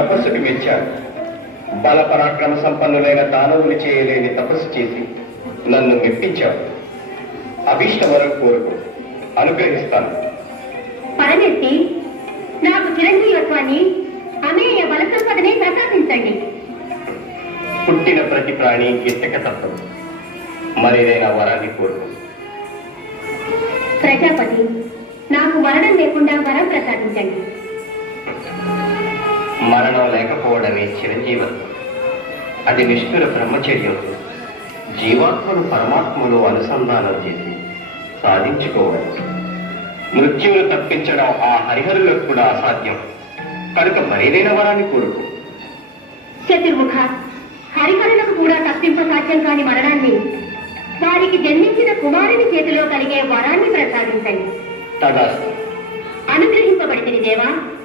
తపస్సుకు మెచ్చాను. బల పరాక్రమ సంపన్నులైన దానవులు చేయలేని తపస్సు చేసి నన్ను మెప్పించావు. అభీష్ట వరం కోరుకు, అనుగ్రహిస్తాను. పరమెత్తి నాకు చిరంజీవత్వాన్ని అమేయ బల సంపదనే ప్రసాదించండి. పుట్టిన ప్రతి ప్రాణి గిట్టక తప్పదు. మరేదైనా వరాన్ని కోరుకు. ప్రజాపతి నాకు మరణం లేకుండా వరం ప్రసాదించండి. మరణం లేకపోవడమే చిరంజీవత్వం. అది నిష్ఠుర బ్రహ్మచర్యం. జీవాత్మను పరమాత్మలో అనుసంధానం చేసి సాధించుకోవాలి. మృత్యువును తప్పించడం ఆ హరిహరులకు కూడా అసాధ్యం. కనుక మరేదైనా వరాన్ని కోరుకు. చతుర్ముఖ, హరిహరులకు కూడా తప్పింప సాధ్యం కాని మరణాన్ని వారికి జన్మించిన కుమారుని చేతిలో కలిగే వరాన్ని ప్రసాదించండి. తదాస్తు. అనుగ్రహింపబడితిని దేవా.